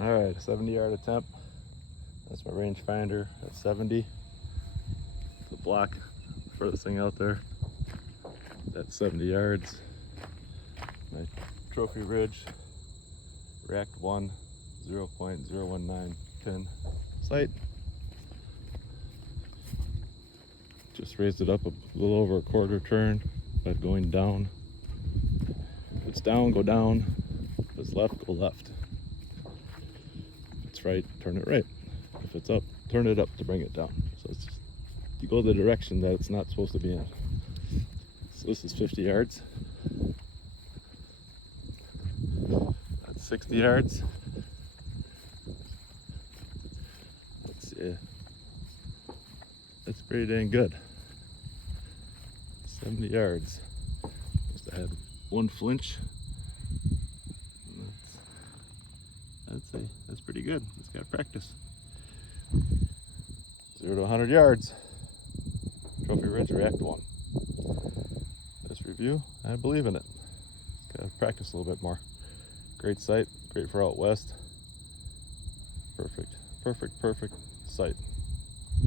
All right, 70-yard attempt. That's my rangefinder at 70. The block, furthest thing out there. That's 70 yards. My trophy ridge, racked 1, 0.019 pin sight. Just raised it up a little over a quarter turn, but going down. If it's down, go down. If it's left, go left. If it's right, turn it right. If it's up, turn it up to bring it down. So it's just, you go the direction that it's not supposed to be in. So this is 50 yards. That's 60 yards. Let's see. That's pretty dang good. 70 yards. Must have had one flinch. That's pretty good. Just gotta practice. 0 to 100 yards. Trophy Ridge React 1. This review, I believe in it. Just gotta practice a little bit more. Great sight, great for out west. Perfect, perfect, perfect sight.